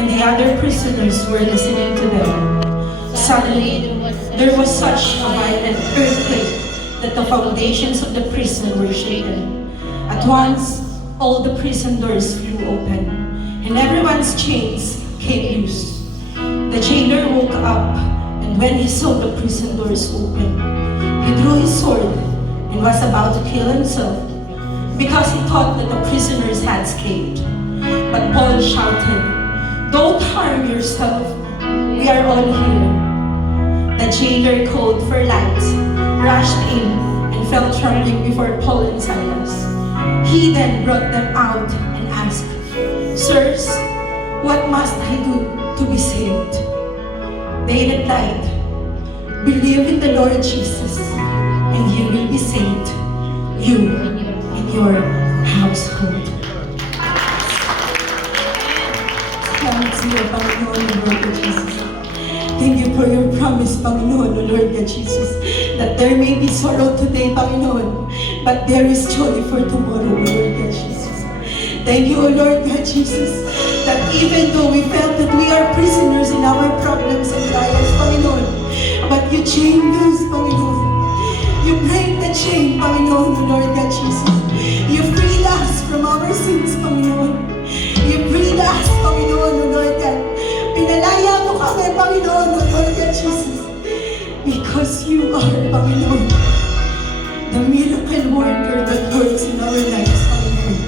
and the other prisoners were listening to them. Suddenly, there was such a violent earthquake that the foundations of the prison were shaken. At once, all the prison doors flew open, and everyone's chains came loose. The jailer woke up, and when he saw the prison doors open, he drew his sword and was about to kill himself because he thought that the prisoners had escaped. But Paul shouted, "Don't harm yourself, we are all here." The jailer called for light, rushed in, and fell trembling before Paul and Silas. He then brought them out and asked, "Sirs, what must I do to be saved?" They replied, "Believe in the Lord Jesus, and you will be saved, you and your household." Salamat sa iyo, Panginoon, Lord God Jesus. Thank you for your promise, Panginoon, Lord God Jesus, that there may be sorrow today, Panginoon, but there is joy for tomorrow, Lord God Jesus. Thank you, Lord God Jesus, that even though we felt that we are prisoners in our problems and trials, Panginoon, but you change us, Panginoon. You break the chain, Panginoon, Lord God Jesus. You freed us from our sins, Panginoon. You freed us, Panginoon, Lord God. Pinalaya mo kami, Panginoon, Lord God Jesus. Because you are, Panginoon, the miracle worker that works in our lives, Panginoon.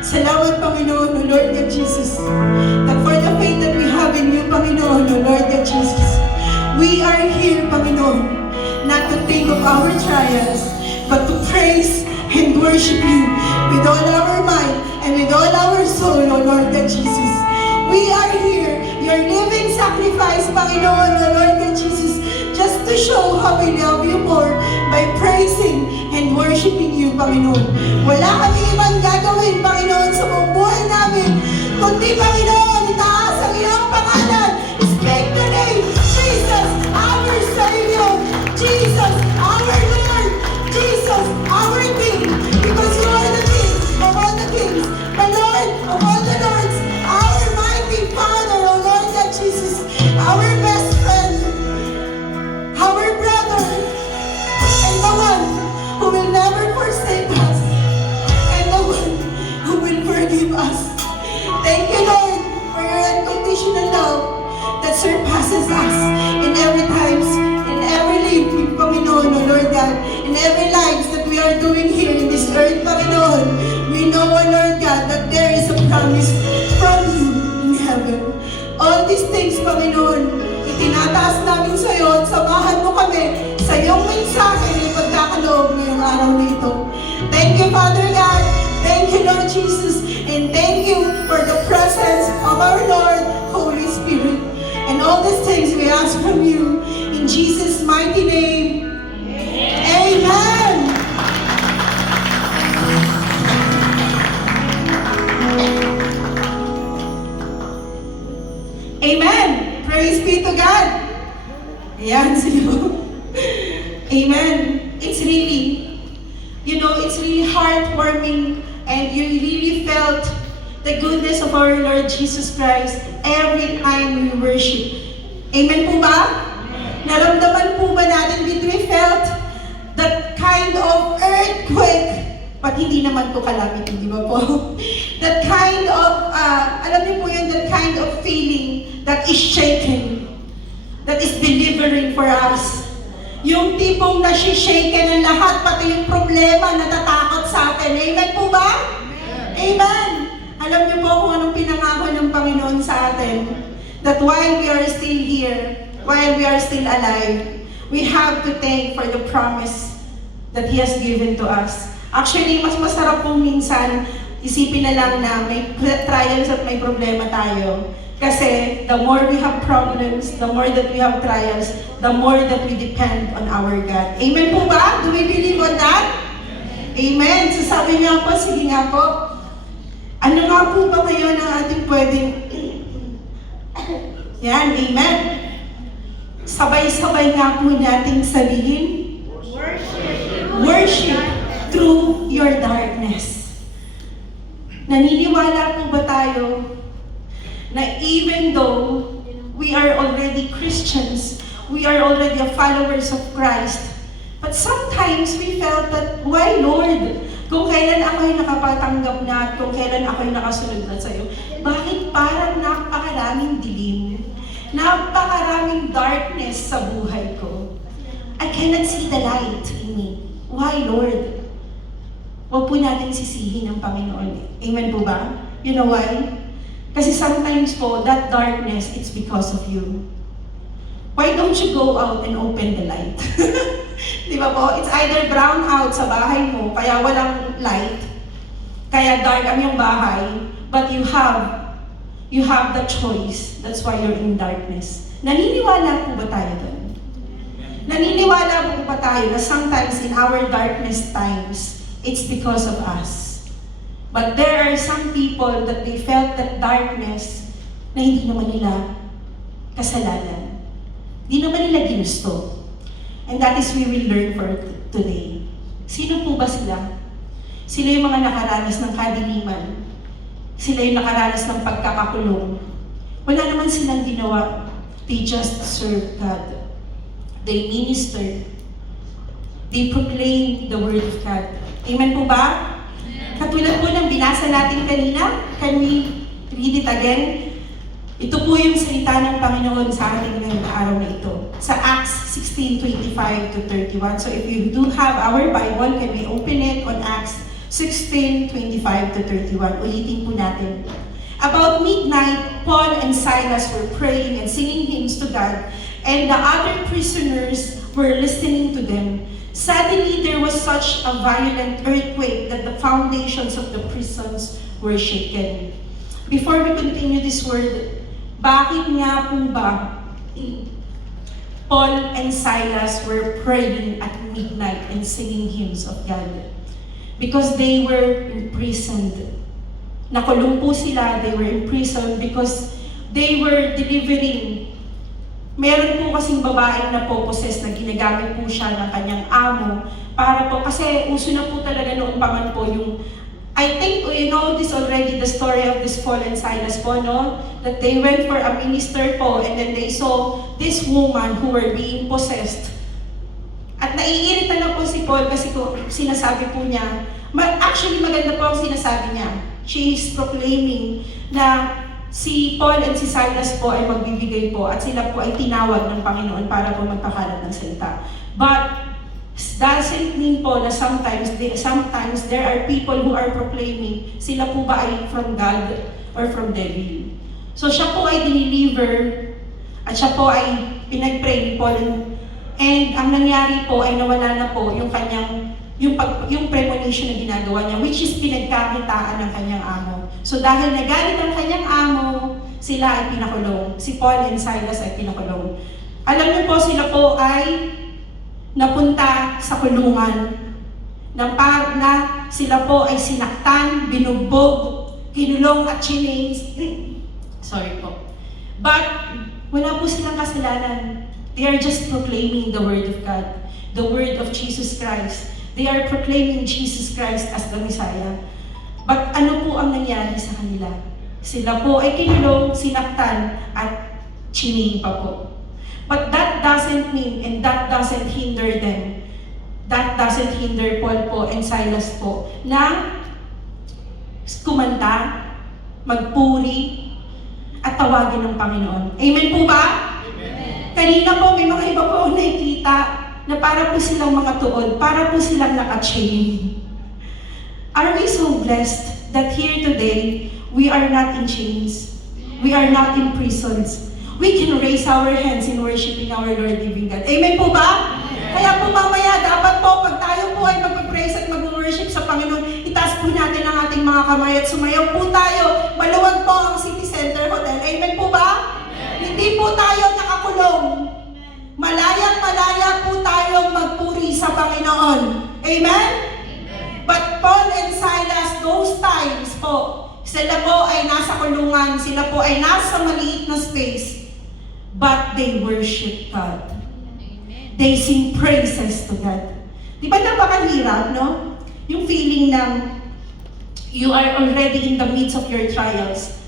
Salamat, Panginoon, Lord God Jesus, that for the faith that we have in you, Panginoon, Lord God Jesus, we are here, Panginoon, not to think of our trials, but to praise and worship you with all our might and with all our soul, O Lord God Jesus. We are here, your living sacrifice, Panginoon, O Lord God Jesus, just to show how we love you more by praising and worshiping you, Panginoon. Wala kami ibang gagawin, Panginoon, sa buong buhay namin, kundi, Panginoon, itaas ang iyong pangalan. Speak the name, Jesus, our Savior, Jesus, our Lord, Jesus, our King, because you are the King of all the kings, the Lord of all the lords, our mighty Father, O Lord God Jesus, our best friend, our brother, and the one who will never forsake us, and the one who will forgive us. Thank you, Lord, for your unconditional love that surpasses us in every times, in every living, Panginoon, O Lord God, in every lives that we are doing here in this earth, Panginoon. We know, O Lord God, that there is a promise from you in heaven. All these things, Panginoon, itinataas namin sa iyo at samahan mo kami sa iyong mensahe na ipagkakaloob ngayong araw na ito. Thank you, Father God. Thank you, Lord Jesus. And thank you for the presence of our Lord, Holy Spirit. And all these things we ask from you in Jesus' mighty name. Amen. Amen. Praise be to God. Ayan sa'yo. Amen. It's really, it's really heartwarming, and you really felt the goodness of our Lord Jesus Christ every time we worship. Amen po ba? Naramdaman po ba natin, did we felt that kind of earthquake? But hindi naman po calamity, di ba po? That kind of, alam niyo po yun, that kind of feeling that is shaking, that is delivering for us. Yung tipong nasi-shaken ang lahat, pati yung problema, natatakot sa atin. Amen po ba? Amen. Alam niyo po kung anong pinangako ng Panginoon sa atin. That while we are still here, while we are still alive, we have to thank for the promise that He has given to us. Actually, mas masarap po minsan, isipin na lang na may trials at may problema tayo. Kasi the more we have problems, the more that we have trials, the more that we depend on our God. Amen po ba? Do we believe on that? Amen. So sabi niya po, sige nga po, ano nga po ba ngayon ang ating pwedeng yan, amen. Sabay-sabay nga po nating sabihin, worship through your darkness. Naniniwala po ba tayo na even though we are already Christians, we are already followers of Christ, but sometimes we felt that, why Lord? Kung kailan ako'y nakapatanggap na at kung kailan ako'y nakasunod na sa'yo, bakit parang napakaraming dilim? Napakaraming darkness sa buhay ko. I cannot see the light in me. Why, Lord? Huwag po natin sisihin ang Panginoon. Amen po ba? You know why? Kasi sometimes po, that darkness, it's because of you. Why don't you go out and open the light? Di ba po? It's either brown out sa bahay mo, kaya walang light, kaya dark ang yung bahay, but you have the choice. That's why you're in darkness. Naniniwala po ba tayo doon? Naniniwala po ba tayo na sometimes in our darkness times, it's because of us. But there are some people that they felt that darkness na hindi naman nila kasalanan. Hindi naman nila ginusto. And that is we will learn for today. Sino po ba sila? Sila yung mga nakaranas ng kadiliman. Sila yung nakaranas ng pagkakakulong. Wala naman silang ginawa. They just serve God. They minister. They proclaim the word of God. Amen po ba? Katulad po ng binasa natin kanina, can we read it again? Ito po yung salita ng Panginoon sa ating ngayong araw na ito. Sa Acts 16:25-31. So if you do have our Bible, can we open it on Acts 16:25-31. Ulitin po natin. About midnight, Paul and Silas were praying and singing hymns to God, and the other prisoners were listening to them. Suddenly, there was such a violent earthquake that the foundations of the prisons were shaken. Before we continue this word, bakit nga po ba Paul and Silas were praying at midnight and singing hymns of God? Because they were imprisoned. Nakulong po sila, they were imprisoned because they were delivering. Meron po kasing babaeng na po-possess na ginagamit po siya ng kanyang amo para po, kasi uso na po talaga noon pa man po yung, I think you know this already, the story of this Paul and Silas po, no? That they went for a minister po and then they saw this woman who were being possessed. At naiirita na po si Paul kasi po, sinasabi po niya, actually maganda po ang sinasabi niya. She is proclaiming na si Paul and si Silas po ay magbibigay po at sila po ay tinawag ng Panginoon para po magpakalat ng salita. But doesn't mean po na sometimes there are people who are proclaiming, sila po ba ay from God or from devil. So siya po ay dineliver at siya po ay pinag-pray ni Paul and ang nangyari po ay nawala na po yung kanyang yung premonition na ginagawa niya, which is pinagkakitaan ng kanyang amo. So dahil nagalit ang kanyang amo, sila ay pinakulong. Si Paul and Silas ay pinakulong. Alam niyo po, sila po ay napunta sa kulungan na sila po ay sinaktan, binugbog, kinulong at chinains. Sorry po. But wala po silang kasalanan. They are just proclaiming the word of God, the word of Jesus Christ. They are proclaiming Jesus Christ as the Messiah. But ano po ang nangyari sa kanila? Sila po ay kinulong, sinaktan, at chinain pa po. But that doesn't mean and that doesn't hinder them. That doesn't hinder Paul po and Silas po na kumanta, magpuri, at tawagin ng Panginoon. Amen po ba? Amen. Kanina po may mga iba po akong nakikita na para po silang mga tuod, para po silang naka-chain. Are we so blessed that here today, we are not in chains? We are not in prisons. We can raise our hands in worshiping our Lord living God. Amen po ba? Amen. Kaya po mamaya, dapat po, pag tayo po ay mag-praise at mag-worship sa Panginoon, itaas po natin ang ating mga kamay at sumayaw po tayo. Maluwag po ang City Center Hotel. Amen po ba? Amen. Hindi po tayo nakakulong. Malayang-malaya po tayong magpuri sa Panginoon. Amen? Amen? But Paul and Silas, those times po, sila po ay nasa kulungan, sila po ay nasa maliit na space, but they worship God. Amen. They sing praises to God. Di ba napakahirap, no? Yung feeling ng you are already in the midst of your trials.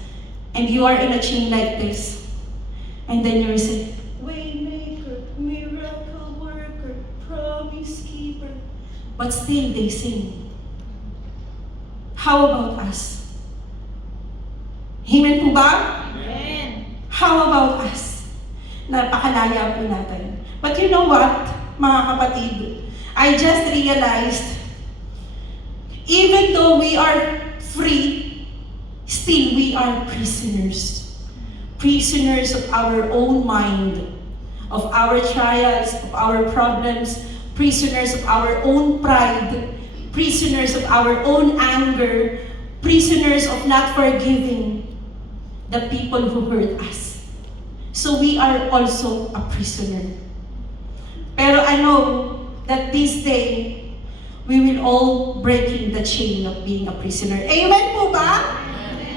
and you are in a chain like this, and then you're saying, Waymaker, miracle worker, promise keeper, but still they sing. How about us? Amen po ba? Amen. How about us? Napakalaya po natin. But you know what, mga kapatid? I just realized, even though we are free, still we are prisoners. Prisoners of our own mind, of our trials, of our problems, prisoners of our own pride, prisoners of our own anger, prisoners of not forgiving the people who hurt us. So we are also a prisoner. Pero I know that this day, we will all breaking the chain of being a prisoner. Amen po ba?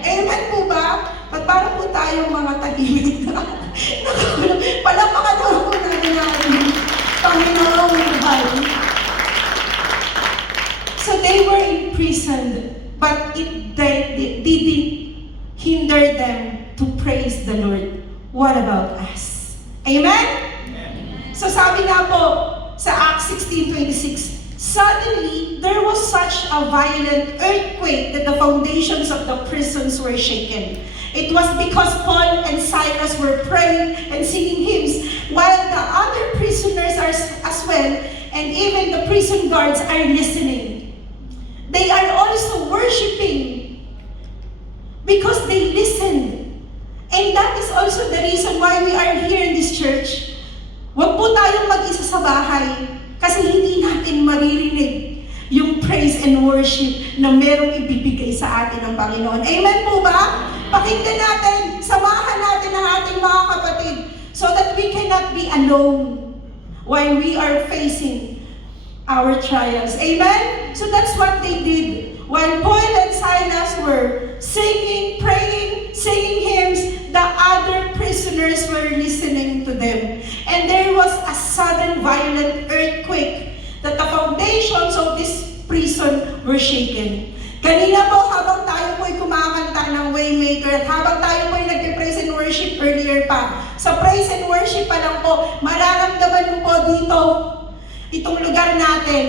Amen po ba? At para po tayong mga tahimik na palapakan naman po natin natin Panginoong mahal. So they were imprisoned, but it didn't hinder them to praise the Lord. What about us? Amen? So sabi nga po sa Acts 16:26, suddenly, there was such a violent earthquake that the foundations of the prisons were shaken. It was because Paul and Silas were praying and singing hymns, while the other prisoners are as well, and even the prison guards are listening. They are also worshiping because they listened. And that is also the reason why we are here in this church. Huwag po tayong mag-isa sa bahay kasi hindi natin maririnig yung praise and worship na merong ibibigay sa atin ng Panginoon. Amen po ba? Pakinggan natin, samahan natin ang ating mga kapatid so that we cannot be alone while we are facing our trials. Amen? So that's what they did. While Paul and Silas were singing, praying, singing hymns, the other prisoners were listening to them. And there was a sudden violent earthquake that the foundations of this prison were shaken. Kanina po, habang tayo po'y kumakanta ng Waymaker at habang tayo po'y nagpe-praise and worship earlier pa, sa praise and worship pa lang po, mararamdaman mo po dito, itong lugar natin,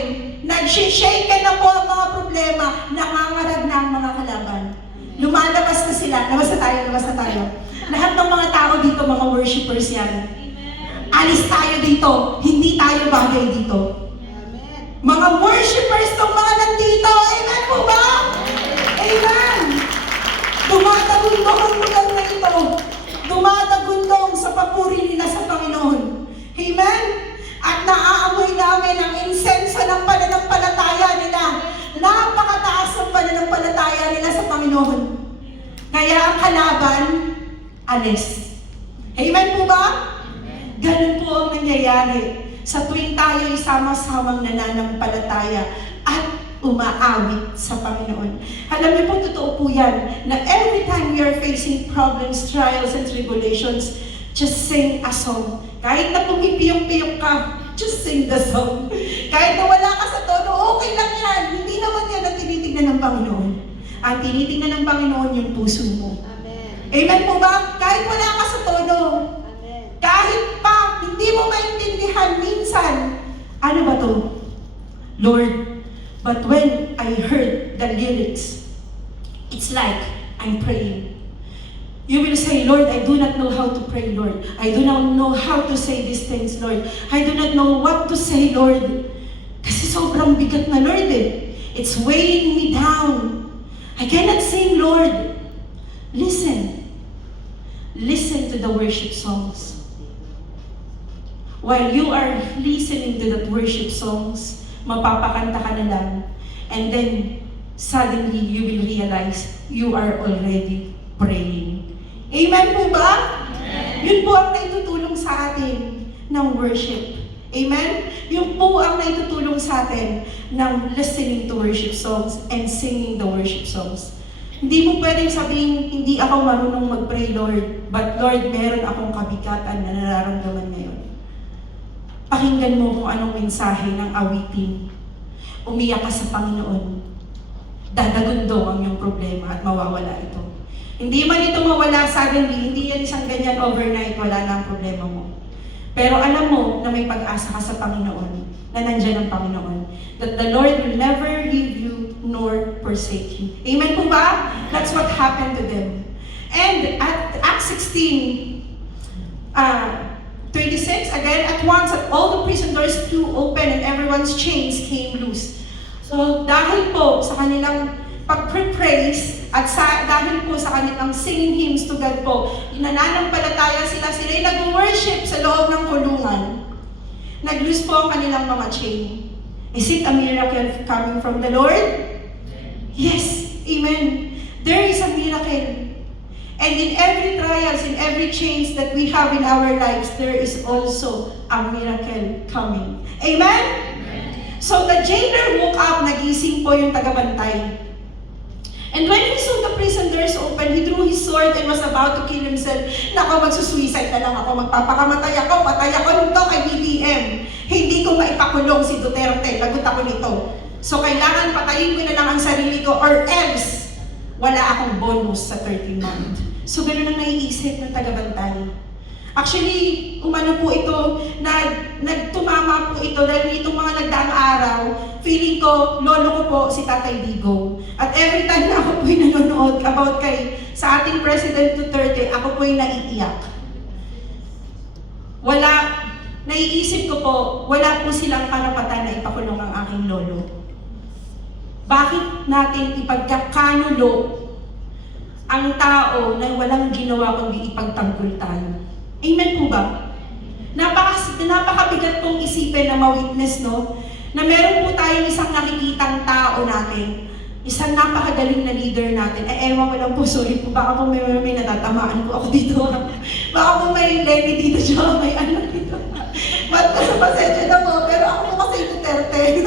nag-shake na po ang mga problema, nangangarag na ang mga kalaban. Lumalabas na sila. Labas na tayo, labas na tayo. Lahat ng mga tao dito, mga worshipers yan. Alis tayo dito. Hindi tayo bagay dito. Mga worshipers tong mga nandito. Amen po ba? Amen. Dumatagundong ang lugar na ito. Dumatagundong sa papuri nila sa Panginoon. Amen. At naaamoy namin ang insenso ng pananampalataya nila. Napakataas ng pananampalataya nila sa Panginoon. Kaya ang kalaban, alis. Amen po ba? Ganun po ang nangyayari sa tuwing tayo isama-samang nananampalataya at umaawit sa Panginoon. Alam niyo po, totoo po yan, na every time we are facing problems, trials, and tribulations, just sing a song. Kahit na pumipiyong-piyong ka, just sing the song. Kahit na wala ka sa tono, okay lang yan. Hindi naman yan ang tinitignan ng Panginoon. Ang tinitignan ng Panginoon yung puso mo. Amen. Amen po ba? Kahit wala ka sa tono, Amen. kahit pa hindi mo maintindihan minsan, ano ba to? Lord, but when I heard the lyrics, it's like I'm praying. You will say, Lord, I do not know how to pray, Lord. I do not know how to say these things, Lord. I do not know what to say, Lord. Kasi sobrang bigat na, Lord eh. It's weighing me down. I cannot sing, Lord. Listen. Listen to the worship songs. While you are listening to that worship songs, mapapakanta ka na lang. And then, suddenly, you will realize you are already praying. Amen po ba? Amen. Yun po ang naitutulong sa atin ng worship. Amen? Yun po ang naitutulong sa atin ng listening to worship songs and singing the worship songs. Hindi mo pwedeng sabihin, hindi ako marunong mag-pray, Lord. But Lord, meron akong kabigatan na nararamdaman ngayon. Pakinggan mo kung anong mensahe ng awitin. Umiyak ka sa Panginoon. Dadagundong ang iyong problema at mawawala ito. Hindi man ito mawala suddenly, hindi yan isang ganyan overnight, wala na ang problema mo. Pero alam mo na may pag-asa ka sa Panginoon, na nandyan ang Panginoon. That the Lord will never leave you nor forsake you. Amen po ba? That's what happened to them. And at Acts 16, 26, again, at once all the prison doors flew open and everyone's chains came loose. So dahil po sa kanilang pag-praise at dahil po sa kanilang singing hymns to God po, nananampalataya sila'y nag-worship sa loob ng kulungan. Nag-loose po ang kanilang mga chain. Is it a miracle coming from the Lord? Yes. Amen. There is a miracle. And in every trials, in every change that we have in our lives, there is also a miracle coming. Amen? So the jailer woke up, nagising po yung tagabantay. And when he saw the prison doors open, he drew his sword and was about to kill himself. Nako, magsusuicide na lang ako, magpapakamatay ako, patay ako nito kay BBM. Hindi ko maipakulong si Duterte, lagot ako nito. So kailangan patayin ko na lang ang sarili ko or else wala akong bonus sa 13th month. So ganun ang naiisip ng tagabantay. Actually, umano po ito, nagtumama po ito dahil itong mga nagdaang araw, feeling ko, lolo ko po si Tatay Digo. At every time na ako po'y nanonood about sa ating President Duterte, ako po'y naiiyak. Naiisip ko po, wala po silang karapatan na ipakulong ang aking lolo. Bakit natin ipagkakanulo ang tao na walang ginawa kundi ipagtanggol tayo? Amen po ba? Napakabigat pong isipin na ma-witness, no? Na meron po tayong isang nakikitang tao natin, isang napakagaling na leader natin. Ewan ko lang po, sorry po, baka po may natatamaan po ako dito. Baka po may Lenny dito siya, may ano dito. Pasensya na po, pero ako po kasi Duterte.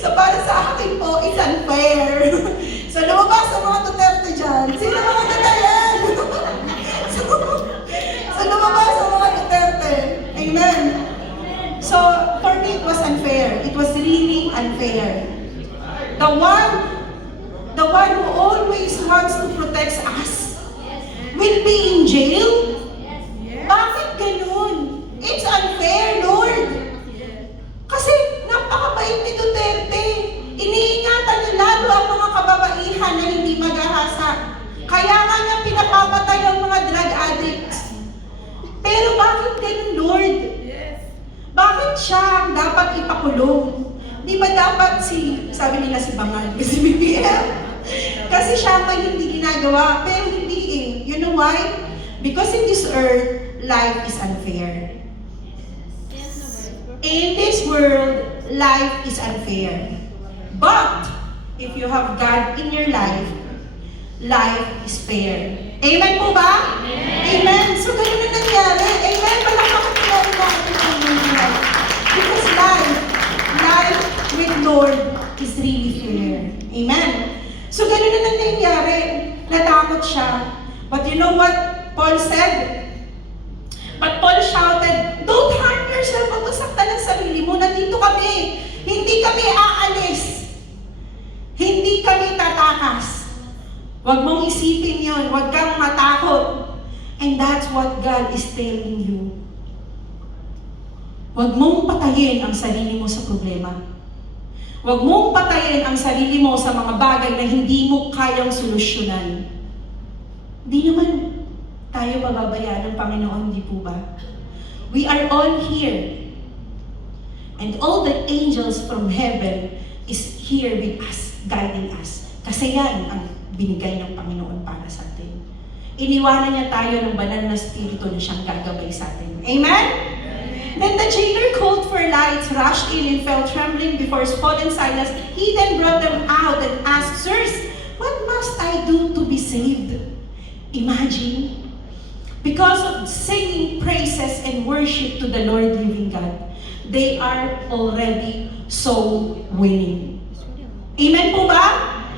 So para sa akin po, it's unfair. So lumabas sa mga Duterte dyan. Sino mga Duterte? So lumabas sa mga Duterte. Amen. So for me, it was unfair. It was really unfair. The one who always wants to protect us will be in jail? Bakit ganun? It's unfair, Lord. Kasi napakabait ni Duterte. Iniingatan niya lalo ang mga kababaihan na hindi mag-ahasa. Kaya nga niya pinapapatay ang mga drug addicts. Pero bakit ganun, Lord? Bakit siya ang dapat ipakulong? Di ba dapat sabi nila si Bangal, si BBM? Kasi siya may hindi ginagawa, pero hindi eh. You know why? Because in this earth, life is unfair. In this world, life is unfair. But, if you have God in your life, life is fair. Amen po ba? Amen. So, ganun na nangyari. Amen. Palakpakan natin natin. Because life with Lord is really fair. Amen. So, ganun na nangyari. Natakot siya. But you know what Paul said? But Paul shouted, "Don't harm yourself." Huwag masaktan ang sarili mo. Nandito kami. Hindi kami aalis. Hindi kami tatakas. Huwag mong isipin yon. Huwag kang matakot. And that's what God is telling you. Huwag mong patayin ang sarili mo sa problema. Huwag mong patayin ang sarili mo sa mga bagay na hindi mo kayang solusyonan. Di naman tayo pababayaan ng Panginoon, di po ba? We are all here. And all the angels from heaven is here with us, guiding us. Kasi yan ang binigay ng Panginoon para sa atin. Iniwanan niya tayo ng banal na spirito na siyang gagabay sa atin. Amen? Then the jailer called for lights, rushed in and fell trembling before Paul and Silas. He then brought them out and asked, "Sirs, what must I do to be saved?" Imagine. Because of singing praises and worship to the Lord living God, they are already soul winning. Amen po ba?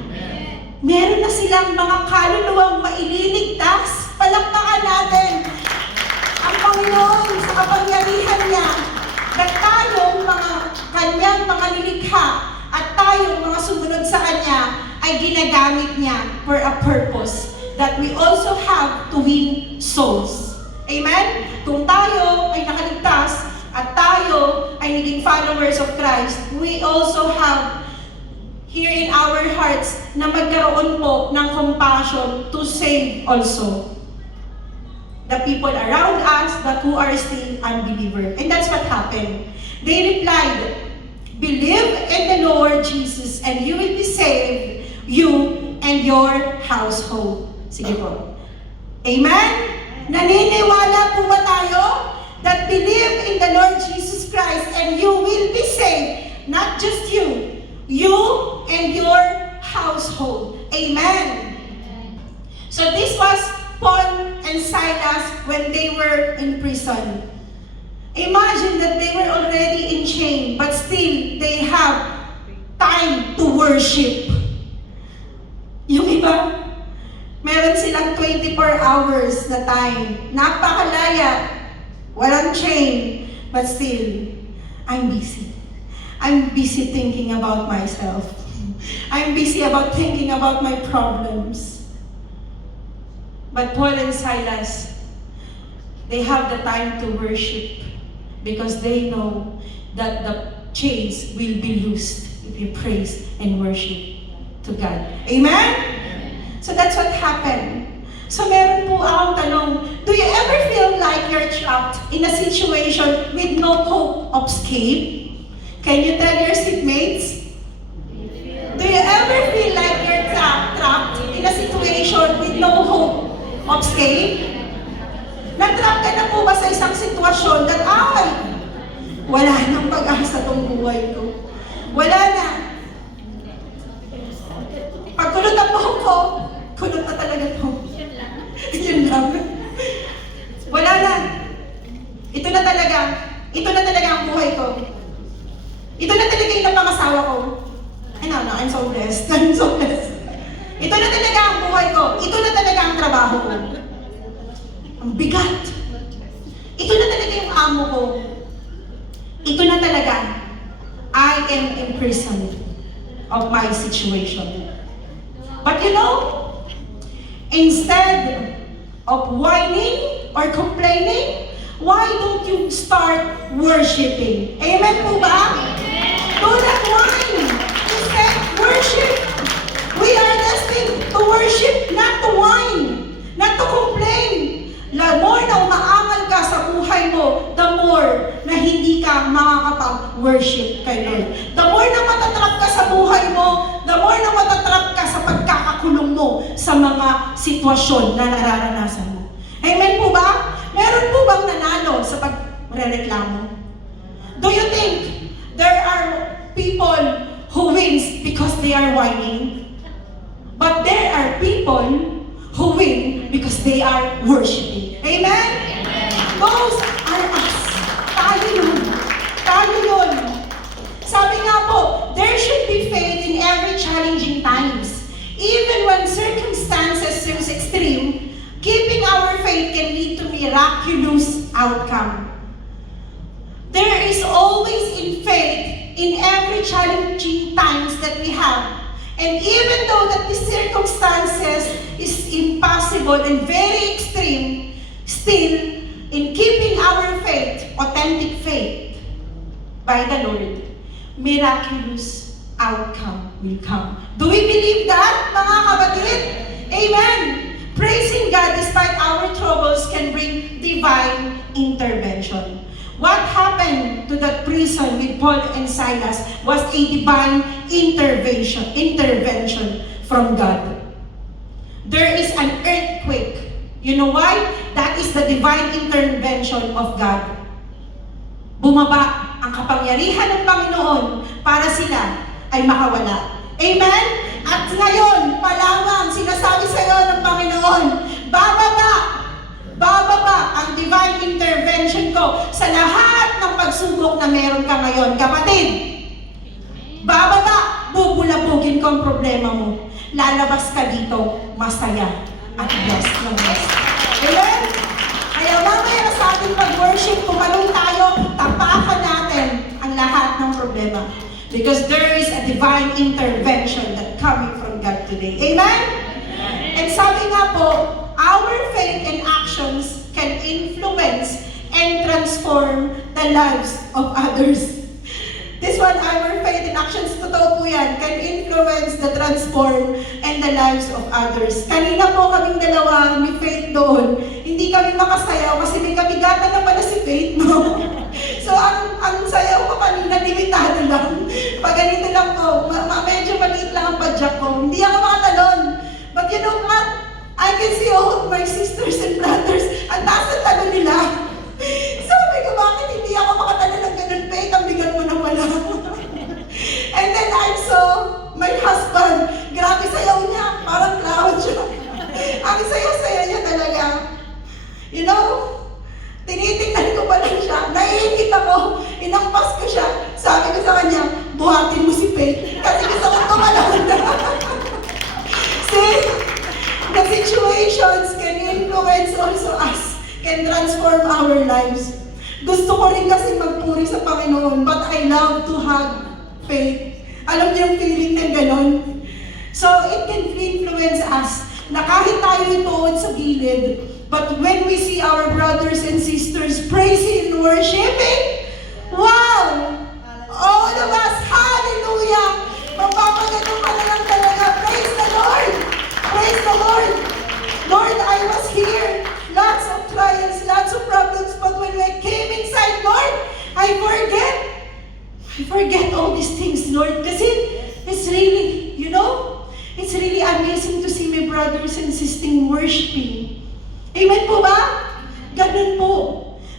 Amen. Meron na silang mga kaluluwang maililigtas. Palakpakan natin ang Panginoon sa kapangyarihan niya na tayong mga kanyang mga nilikha at tayong mga sumunod sa kanya ay ginagamit niya for a purpose. that we also have to win souls. Amen? Kung tayo ay nakaligtas at tayo ay naging followers of Christ, we also have here in our hearts na magkaroon po ng compassion to save also the people around us that who are still unbelievers. And that's what happened. They replied, "Believe in the Lord Jesus and you will be saved, you and your household." Sige po. Amen? Naniniwala po ba tayo that believe in the Lord Jesus Christ and you will be saved? Not just you and your household. Amen? So this was Paul and Silas when they were in prison. Imagine that they were already in chain, but still they have time to worship. Yung iba, meron silang 24 hours na time. Napakalaya. Walang chain. But still, I'm busy. I'm busy thinking about myself. I'm busy about thinking about my problems. But Paul and Silas, they have the time to worship because they know that the chains will be loosed if you praise and worship to God. Amen? So that's what happened. So meron po akong tanong, do you ever feel like you're trapped in a situation with no hope of escape? Can you tell your seatmates? Do you ever feel like you're trapped in a situation with no hope of escape? Na-trap ka na po ba sa isang sitwasyon that, wala nang pag-asa tong buhay ko. Wala na. Pag kulot ang buhok ko, kulot na talaga to. Yun lang. Wala na. Ito na talaga ang buhay ko. Ito na talaga yung napangasawa ko. I'm so blessed. I'm so blessed. Ito na talaga ang buhay ko. Ito na talaga ang trabaho ko. Ang bigat. Ito na talaga yung amo ko. Ito na talaga. I am imprisoned of my situation. But you know, instead of whining or complaining, why don't you start worshiping? Amen po ba? Do not whine. Instead, worship. We are destined to worship, not to whine, not to complain. The more na umaangal ka sa buhay mo, the more na hindi ka makakapag-worship kay Lord. The more na matatrap ka sa buhay mo, the more na matatrap ka sa pagkakakulong mo sa mga sitwasyon na nararanasan mo. Amen po ba? Meron po bang nanalo sa pagrereklamo? Do you think there are people who wins because they are whining? But there are people who win because they are worshiping. Amen? Those are us. Tayo yun. Tayo yun. Sabi nga po, there should be faith in every challenging times. Even when circumstances seems extreme, keeping our faith can lead to miraculous outcome. There is always in faith in every challenging times that we have. And even though that the circumstances is impossible and very extreme, still, in keeping our faith, authentic faith, by the Lord, miraculous outcome will come. Do we believe that, mga kapatid? Amen! Praising God despite our troubles can bring divine intervention. What happened to that prison with Paul and Silas was a divine intervention from God. There is an earthquake. You know why? That is the divine intervention of God. Bumaba ang kapangyarihan ng Panginoon para sila ay makawala. Amen? At ngayon, palamang sinasabi sa iyo ng Panginoon, bababa ang divine intervention ko sa lahat ng pagsubok na meron ka ngayon. Kapatid, bababa, bubulabugin ko ang problema mo. Lalabas ka dito, masaya at blessed ng blessed. Amen? Kaya mamaya sa ating pag-worship, tumalong tayo, tapakan natin ang lahat ng problema. Because there is a divine intervention that coming from God today. Amen? And sabi nga po, our faith and actions can influence and transform the lives of others. This one, our faith and actions, totoo po yan, can influence, the transform, and the lives of others. Kanina po kaming dalawa, may Faith doon. Hindi kami makasayaw kasi may kabigatan na pala si Faith, no? So, ang sayaw ko kanina, limitado lang. Pag ganito lang po, medyo maliit lang ang padyak ko. Hindi ako makatalon. But you know what? I can see all of my sisters and brothers. Ang taas ang talon nila. Sabi ko, bakit hindi ako makatala ng ganun, Faith? Ang bigat mo na pala. And then I saw my husband. Grabe sayaw niya. Parang cloud siya. Ang saya-saya niya talaga. You know, tinitingnan ko pa lang siya. Naiingit ako. Inampas ko siya. Sabi ko sa kanya, buhatin mo si Faith. Kasi gusto kong tumalon. See? The situations can influence also us. Can transform our lives. Gusto ko rin kasi magpuri sa Panginoon, but I love to have faith. Alam niyo yung feeling na gano'n? So, it can influence us na kahit tayo itoon sa gilid, but when we see our brothers and sisters praising and worshiping, wow! All of us, hallelujah! Mapapagano pa na lang talaga. Praise the Lord! Praise the Lord! Lord, I was here. Lots of trials, lots of problems, but when I came inside, Lord, I forget all these things, Lord. Kasi it's really, you know, it's really amazing to see my brothers and sisters worshiping. Amen po ba? Ganun po.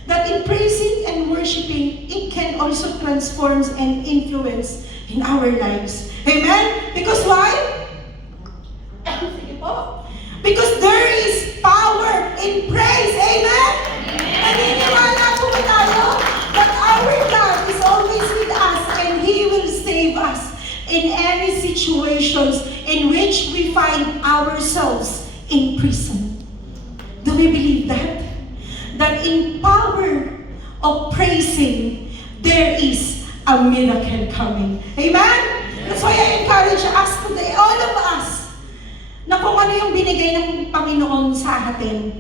That in praising and worshiping, it can also transform and influence in our lives. Amen? Because why? Sige po. Because there is power in praise. Amen? Naniniwala po ba tayo? That our God is always with us and He will save us in any situations in which we find ourselves in prison. Do we believe that? That in power of praising, there is a miracle coming. Amen? That's why I encourage us today, all of us, na kung ano yung binigay ng Panginoon sa atin,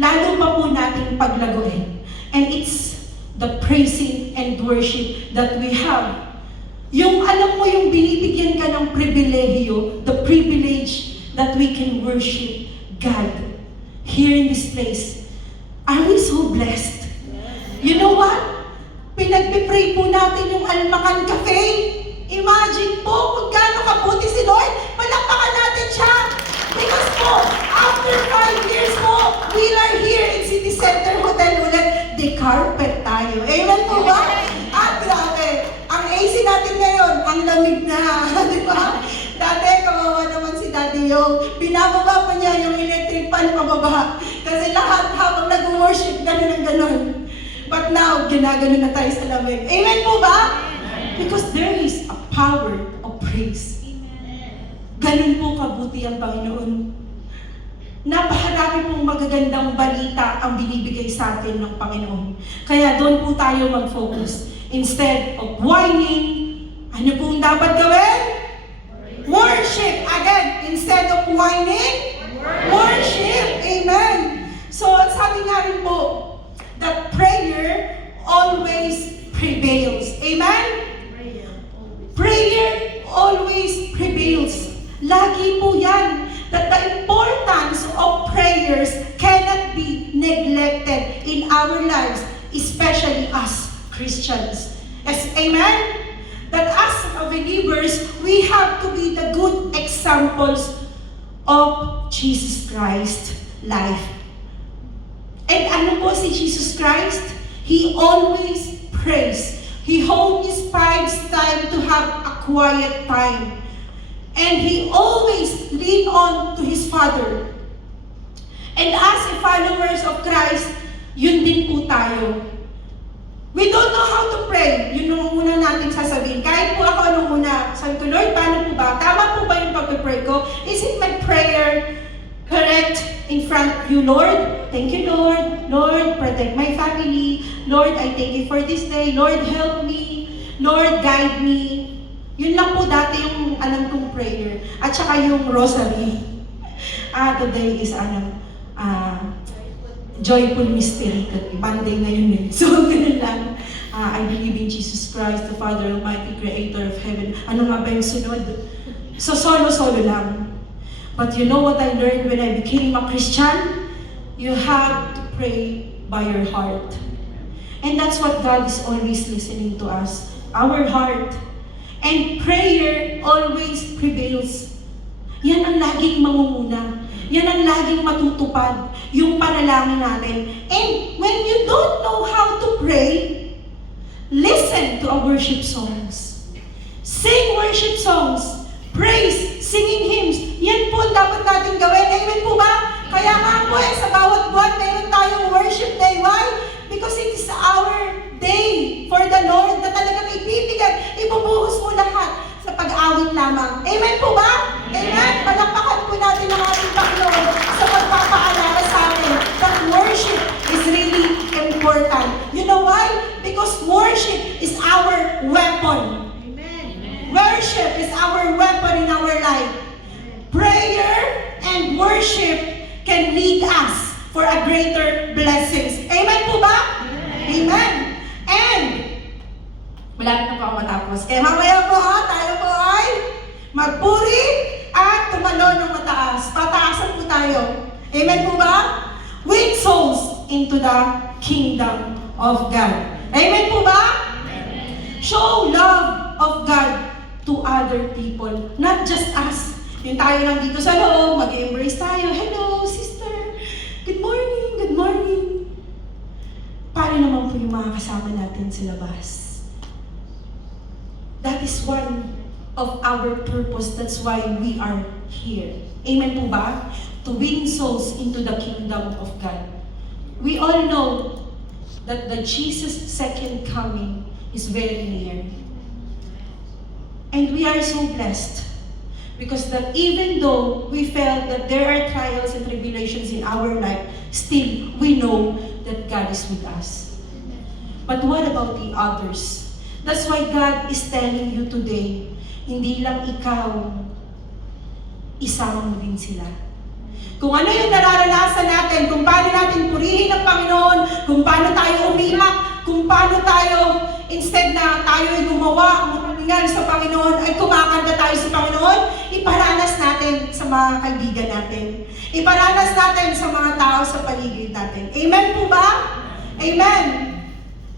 lalo pa po natin paglaguin. And it's the praising and worship that we have. Yung alam mo yung binibigyan ka ng pribilehiyo, the privilege that we can worship God here in this place. Are we so blessed? You know what? Pinagpipray po natin yung Almacan Cafe. Imagine po kung gaano kabuti si Lord, palakpakan natin siya. Because po, after 5 years po, we are here in City Center Hotel ulit. The carpet tayo. Amen po ba? Grabe. Ang AC natin ngayon, ang lamig na. Di ba? Dati, kawawa naman si Daddy Yo. Binababa pa niya yung electric fan pababa. Kasi lahat habang nag-worship, gano'n ang gano'n. But now, ginagano na tayo sa lamig. Amen po ba? Because there is a power of praise. Ganun po kabuti ang Panginoon. Napakarami pong magagandang balita ang binibigay sa atin ng Panginoon. Kaya doon po tayo mag-focus. Instead of whining, ano pong dapat gawin? Worship. Again, instead of whining, worship. Amen. So, sabi nga rin po, that prayer always prevails. Amen? Prayer always prevails. Lagi po yan. That the importance of prayers cannot be neglected in our lives, especially us Christians. Yes, amen? That as believers, we have to be the good examples of Jesus Christ's life. And ano po si Jesus Christ? He always prays. He always finds time to have a quiet time. And he always lean on to his Father. And as followers of Christ, yun din po tayo. We don't know how to pray. Yun yung muna natin sasabihin. Kahit po ako nung una, sabi ko, Lord, paano po ba? Tama po ba yung pag-pray ko? Is it my prayer correct in front of you, Lord? Thank you, Lord. Lord, protect my family. Lord, I thank you for this day. Lord, help me. Lord, guide me. Yun lang po dati yung alam kong prayer. At saka yung rosary. Today is Joyful Mystery. Monday ngayon eh. So, ganun lang. I believe in Jesus Christ, the Father Almighty, Creator of heaven. Ano nga ba yung sunod? So, solo-solo lang. But you know what I learned when I became a Christian? You have to pray by your heart. And that's what God is always listening to us. Our heart. And prayer always prevails. Yan ang laging mangunguna. Yan ang laging matutupad. Yung panalangin natin. And when you don't know how to pray, listen to our worship songs. Sing worship songs. Praise, singing hymns. Yan po ang dapat natin gawin. Amen po ba? Kaya nga po sa bawat buwan, mayroon tayong worship day. Why? Because it is our day for the Lord na talagang ibibigay. Ibubuhos mo lahat sa pag-awit lamang. Amen po ba? Amen? Palakpakan po natin ang ating Panginoon sa pagpapaalala sa atin that worship is really important. You know why? Because worship is our weapon. Worship is our weapon in our life. Prayer and worship can lead us for a greater blessings. Amen po ba? Amen. And, malapit na po ako matapos. Kaya mamaya po tayo po ay magpuri at tumalon ng mataas. Pataasan po tayo. Amen po ba? Win souls into the kingdom of God. Amen po ba? Show love of God to other people, not just us. Yung tayo lang dito sa loob, mag-embrace tayo. Hello, sister. Good morning, good morning. Paano naman po yung mga kasama natin sa labas? That is one of our purpose. That's why we are here. Amen po ba? To win souls into the kingdom of God. We all know that the Jesus' second coming is very near. And we are so blessed because that even though we felt that there are trials and tribulations in our life, still we know that God is with us. But what about the others? That's why God is telling you today, hindi lang ikaw, isama mo din sila. Kung ano yung nararanasan natin, kung paano natin purihin ang Panginoon, kung paano tayo umiyak, kung paano tayo, instead na tayo ay gumawa, sa Panginoon, ay kumakanta tayo sa Panginoon, iparanas natin sa mga kaibigan natin. Iparanas natin sa mga tao sa paligid natin. Amen po ba? Amen.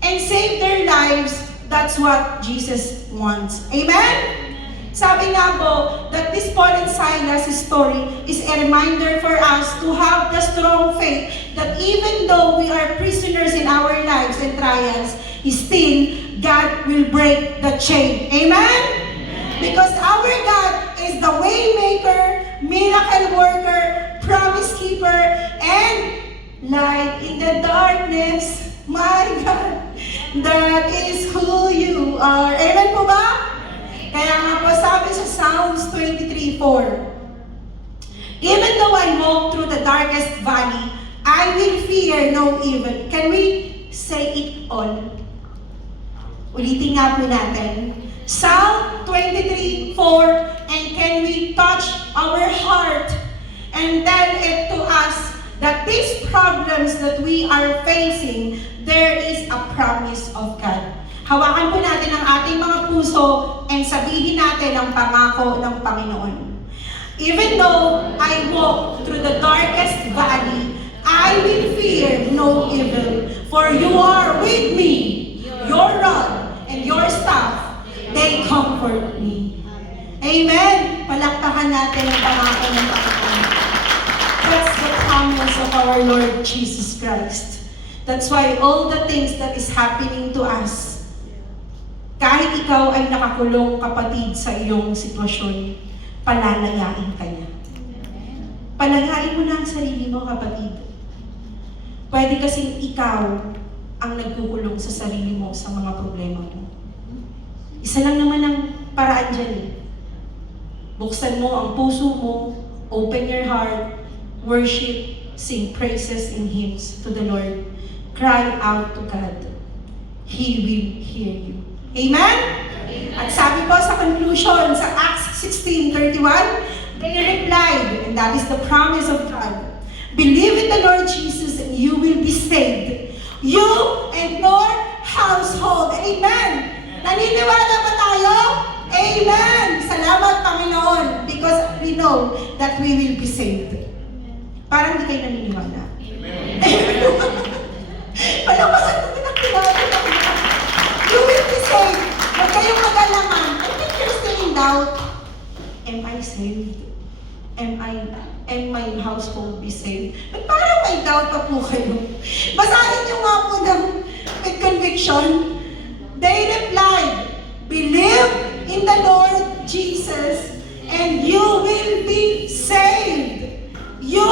And save their lives, that's what Jesus wants. Amen? Sabi nga po, that this Paul and Silas story is a reminder for us to have the strong faith that even though we are prisoners in our lives and trials, still, God will break the chain. Amen? Because our God is the way maker, miracle worker, promise keeper, and light in the darkness. My God, that is who you are. Amen po ba? Kaya nga po sabi sa Psalms 23:4, even though I walk through the darkest valley, I will fear no evil. Can we say it all? Ulitin nga po natin. Psalm 23:4, and can we touch our heart and tell it to us that these problems that we are facing, there is a promise of God. Hawakan po natin ang ating mga puso and sabihin natin ang pangako ng Panginoon. Even though I walk through the darkest valley, I will fear no evil, for you are with me. Your rod and your staff, they comfort me. Amen. Palakpakan natin ang pangako ng Panginoon. That's the promise of our Lord Jesus Christ. That's why all the things that is happening to us, kahit ikaw ay nakakulong kapatid sa iyong sitwasyon, palalayain ka niya. Palagain mo na ang sarili mo, kapatid. Pwede kasing ikaw ang nagkukulong sa sarili mo sa mga problema mo. Isa lang naman ang paraan dyan eh. Buksan mo ang puso mo, open your heart, worship, sing praises and hymns to the Lord. Cry out to God. He will hear you. Amen? Amen. At sabi po sa conclusion sa Acts 16:31, They replied, and that is the promise of God, believe in the Lord Jesus and you will be saved. You and your household. Amen. Naniniwala ba tayo? Amen. Salamat, Panginoon, because we know that we will be saved. Parang hindi kayo naniniwala. Amen. Palawasan mo pinakilala. You will be saved. Huwag kayong mag-alaman. I think you're still in doubt. Am I saved? Am my household be saved? But parang may doubt pa po kayo. Basahin niyo nga po with conviction. They replied, believe in the Lord Jesus and you will be saved. You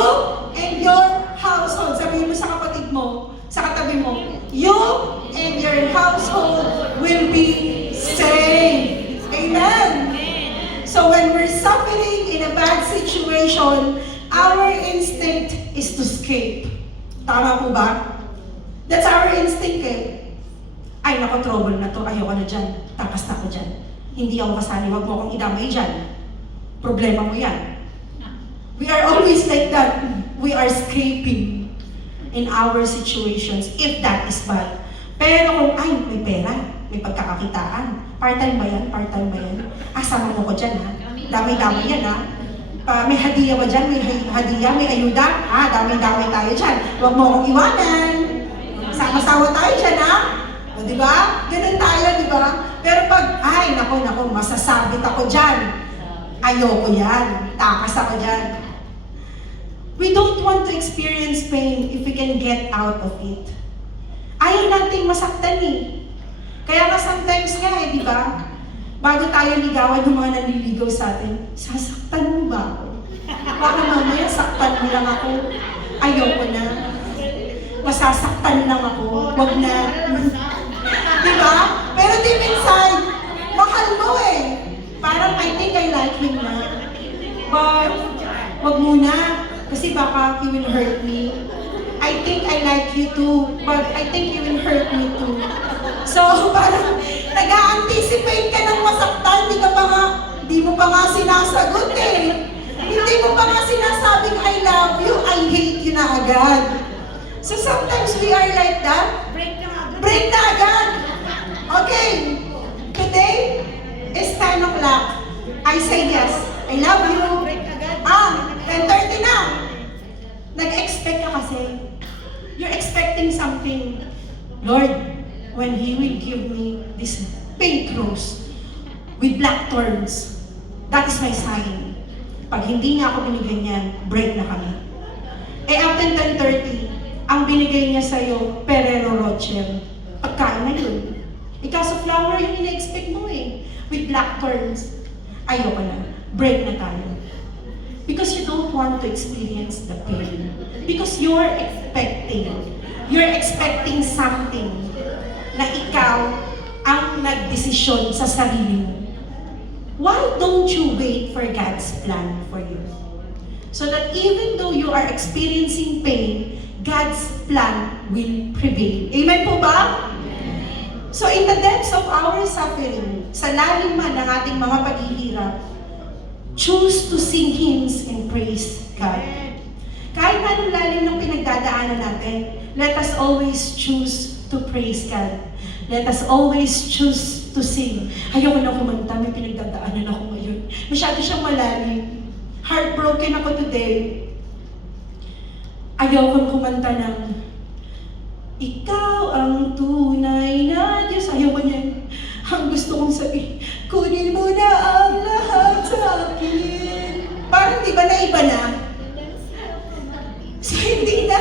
and your household. Sabihin mo sa kapatid mo, sa katabi mo, you and your household will be saved. Amen. So when we're suffering in a bad situation, our instinct is to escape. Tama po ba? That's our instinct eh. Ay, naku, trouble na to. Ayoko na dyan. Takas na ako dyan. Hindi ako kasali. Huwag mo akong idamay dyan. Problema mo yan. We are always like that. We are escaping in our situations if that is bad. Pero kung, ay, may pera, may pagkakakitaan. Part-time ba yan? Part-time ba yan? Asama mo ko dyan, ha? Dami-dami yan, ha? May hadiah ba dyan? May hadiah? May ayuda? Ha? Dami-dami tayo dyan. Huwag mo akong iwanan. Sama-sawa tayo dyan, ha? O, di ba? Ganun tayo, di ba? Pero pag, ay, naku, masasabit ako dyan. Ayoko yan. Takas ako dyan. We don't want to experience pain if we can get out of it. Ayaw nating masaktan eh. Kaya nga sometimes nga eh, di ba? Bago tayo ligawan ng mga nanliligaw sa atin, sasaktan mo ba ako? Baka mamaya saktan mo lang ako. Ayoko na. Masasaktan lang ako. Wag na. Di ba? Pero deep inside, mahal mo eh. Parang I think I like him na. But, wag muna. Kasi baka he will hurt me. I think I like you too, but I think you will hurt me too. So, parang nag-a-anticipate ka ng masaktan, di mo pa nga sinasagot eh. Hindi mo pa nga sinasabing I love you, I hate you na agad. So sometimes we are like that. Break na agad. Okay, today is 10 o'clock. I say yes, I love you. 10:30 na. Nag-expect ka kasi. You're expecting something. Lord, when He will give me this pink rose with black thorns, that is my sign. Pag hindi niya ako binigyan niyan, break na kami. After 10:30, ang binigay niya sa'yo, Ferrero Rocher. Pagkain na yun. Ikaso flower yung ina-expect mo eh. With black thorns. Ayoko na. Break na tayo. Because you don't want to experience the pain. Because you're expecting something na ikaw ang nagdesisyon sa sarili mo. Why don't you wait for God's plan for you? So that even though you are experiencing pain, God's plan will prevail. Amen po ba? So in the depths of our suffering, sa lalim man ng ating mga paghihirap, choose to sing hymns and praise God. Kahit anong lalim ng pinagdadaanan natin, let us always choose to praise God. Let us always choose to sing. Ayoko na kumanta, may pinagdadaanan ako ngayon. Masyado siyang malalim. Heartbroken ako today. Ayoko kumanta ng Ikaw ang tunay na Diyos. Ayoko niyan. Ang gusto kong sabihin, kunin mo na ang lahat sa akin. Parang di ba na iba na? So hindi na.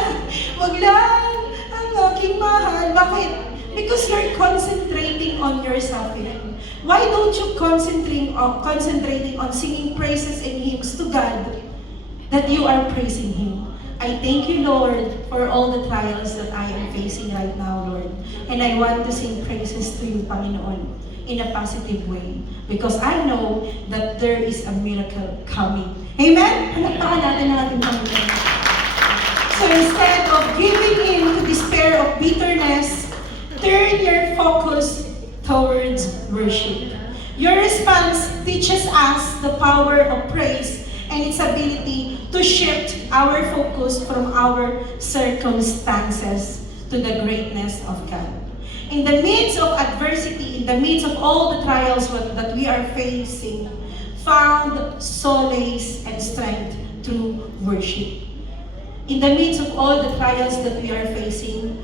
Wag lang ang aking mahal. Bakit? Because you're concentrating on your suffering. Why don't you concentrating on singing praises and hymns to God that you are praising Him? I thank you, Lord, for all the trials that I am facing right now, Lord. And I want to sing praises to you, Panginoon, in a positive way. Because I know that there is a miracle coming. Amen? Palakpakan natin ang ating Panginoon. So instead of giving in to despair of bitterness, turn your focus towards worship. Your response teaches us the power of praise and its ability to shift our focus from our circumstances to the greatness of God. In the midst of adversity, in the midst of all the trials that we are facing, found solace and strength through worship. In the midst of all the trials that we are facing,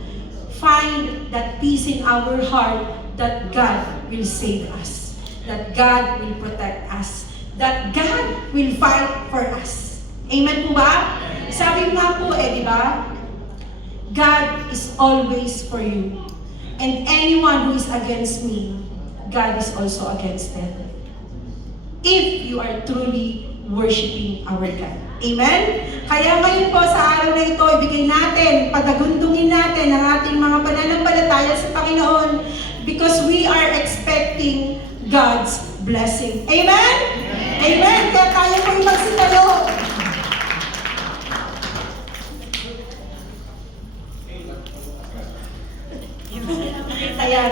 find that peace in our heart that God will save us, that God will protect us, that God will fight for us. Amen po ba? Sabi nga po di ba? God is always for you. And anyone who is against me, God is also against them. If you are truly worshiping our God. Amen? Kaya ngayon po sa araw na ito, ibigay natin, patagundungin natin ang ating mga pananampalataya sa Panginoon because we are expecting God's blessing. Amen? Amen? Kaya tayo po yung magsitalo. Ayan,